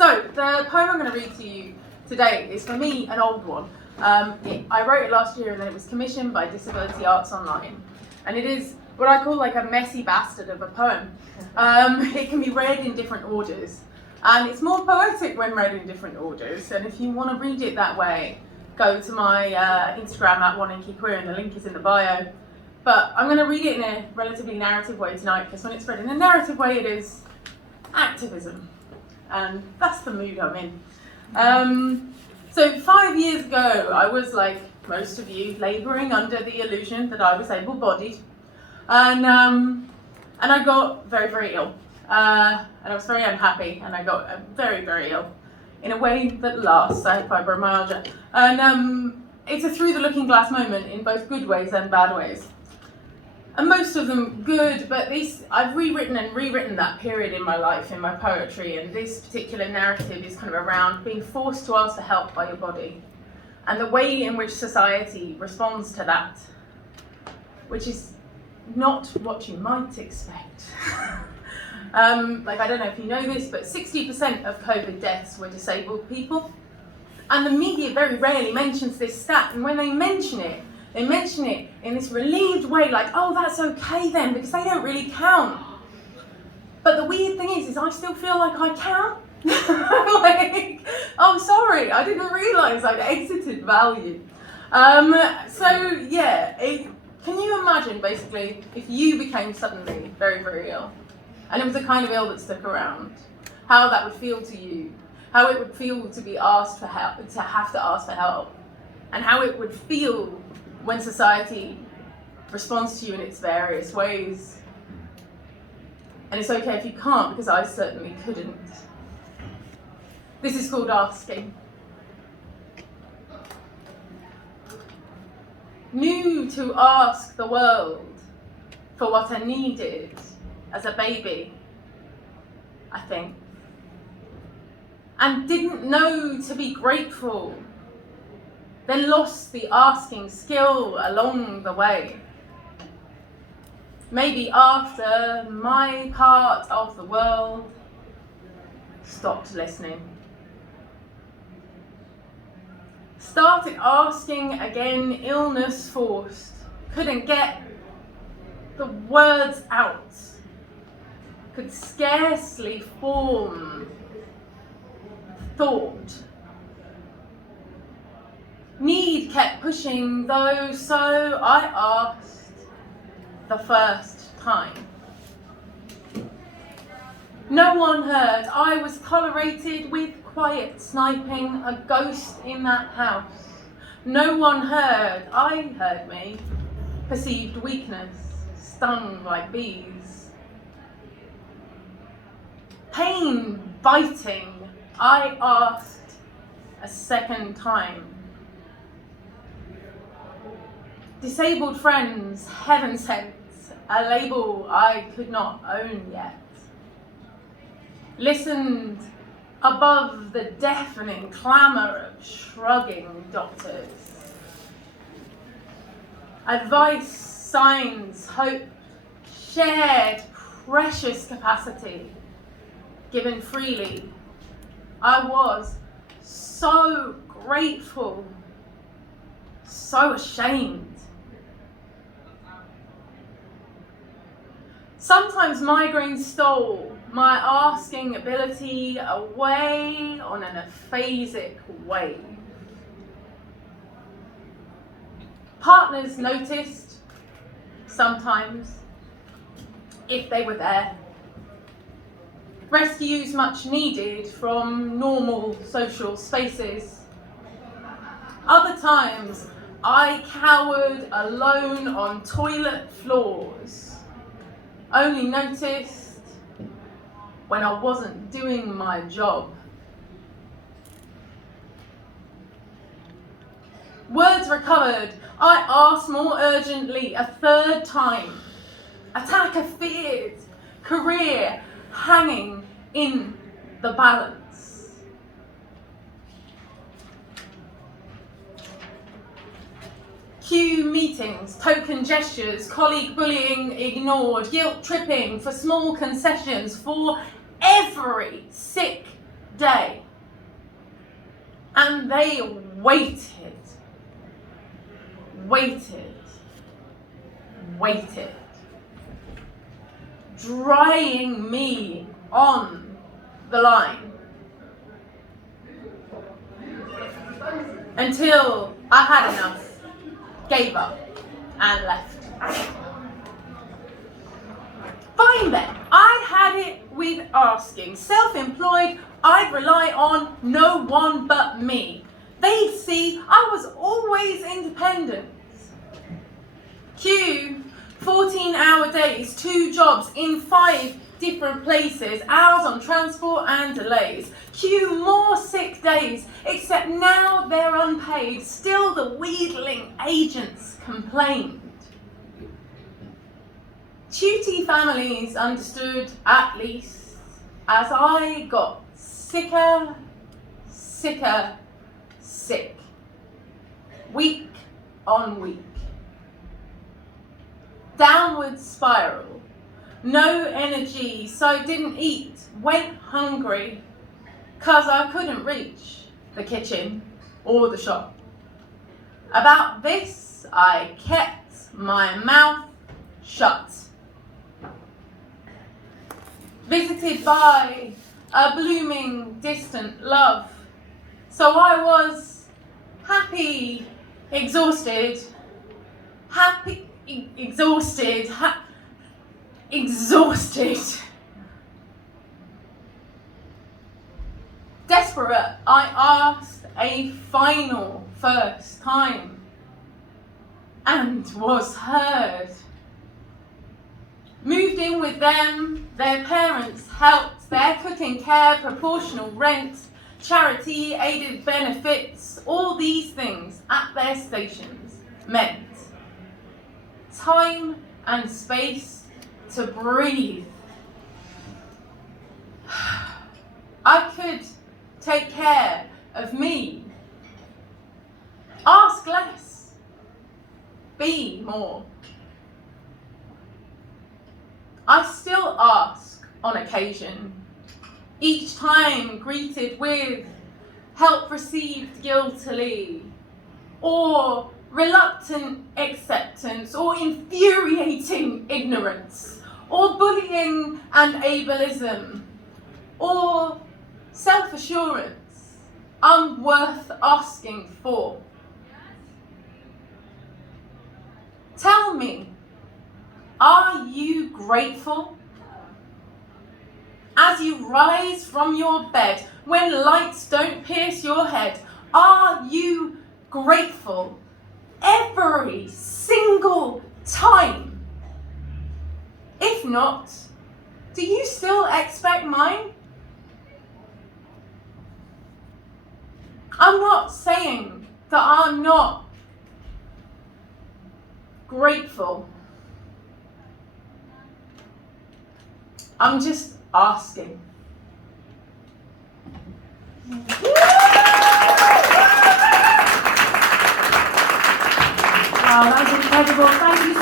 So, the poem I'm going to read to you today is, for me, an old one. I wrote it last year and then it was commissioned by Disability Arts Online. And it is what I call like a messy bastard of a poem. It can be read in different orders. And it's more poetic when read in different orders. And if you want to read it that way, go to my Instagram at One Angry Queer, and the link is in the bio. But I'm going to read it in a relatively narrative way tonight, because when it's read in a narrative way, it is activism. And that's the mood I'm in. So 5 years ago, I was, like most of you, labouring under the illusion that I was able-bodied. And I got very, very ill. And I was very unhappy, and I got very, very ill in a way that lasts. I had fibromyalgia. And it's a through-the-looking glass moment in both good ways and bad ways. And most of them good, but I've rewritten and rewritten that period in my life, in my poetry, and this particular narrative is kind of around being forced to ask for help by your body, and the way in which society responds to that, which is not what you might expect. Like, I don't know if you know this, but 60% of COVID deaths were disabled people, and the media very rarely mentions this stat, and when they mention it in this relieved way, like, oh, that's okay then, because they don't really count. But the weird thing is I still feel like I count. Like, oh, sorry, I didn't realise I'd exited value. So yeah, can you imagine basically if you became suddenly very, very ill, and it was the kind of ill that stuck around, how that would feel to you, how it would feel to be asked for help, to have to ask for help, and how it would feel when society responds to you in its various ways. And it's okay if you can't, because I certainly couldn't. This is called asking. Knew to ask the world for what I needed as a baby, I think. And didn't know to be grateful, then lost the asking skill along the way. Maybe after my part of the world stopped listening. Started asking again, illness forced. Couldn't get the words out. Could scarcely form thought. Need kept pushing though, so I asked the first time. No one heard. I was tolerated with quiet sniping, a ghost in that house. No one heard. I heard me. Perceived weakness, stung like bees. Pain biting. I asked a second time. Disabled friends, heaven sent, a label I could not own yet. Listened above the deafening clamour of shrugging doctors. Advice, signs, hope, shared precious capacity, given freely. I was so grateful, so ashamed. Sometimes migraine stole my asking ability away on an aphasic wave. Partners noticed, sometimes, if they were there. Rescues much needed from normal social spaces. Other times, I cowered alone on toilet floors. Only noticed when I wasn't doing my job. Words recovered, I asked more urgently a third time. Attacker feared, career hanging in the balance. Cue meetings, token gestures, colleague bullying ignored, guilt tripping for small concessions, for every sick day. And they waited, drying me on the line until I had enough, gave up, and left. Fine then, I had it with asking. Self-employed, I'd rely on no one but me. They'd see I was always independent. Q, 14-hour days, 2 jobs in 5 different places, hours on transport and delays. Q, more sick days, except now they're unpaid. Still the wheedling agents complained. Tuty families understood, at least, as I got sicker, sick, week on week. Downward spiral, no energy, so didn't eat, went hungry, 'cause I couldn't reach the kitchen or the shop. About this, I kept my mouth shut. Visited by a blooming distant love, so I was happy, exhausted, Desperate, I asked a final first time and was heard. Moved in with them, their parents helped, their cooking care, proportional rent, charity, aided benefits, all these things at their stations meant time and space to breathe. I could take care of me. Ask less, be more. I still ask on occasion, each time greeted with help received guiltily, or reluctant acceptance, or infuriating ignorance, or bullying and ableism, or self-assurance I'm worth asking for. Tell me, are you grateful? As you rise from your bed, when lights don't pierce your head, are you grateful every single time? If not, do you still expect mine? I'm not saying that I'm not grateful. I'm just asking. Wow, that was incredible. Thank you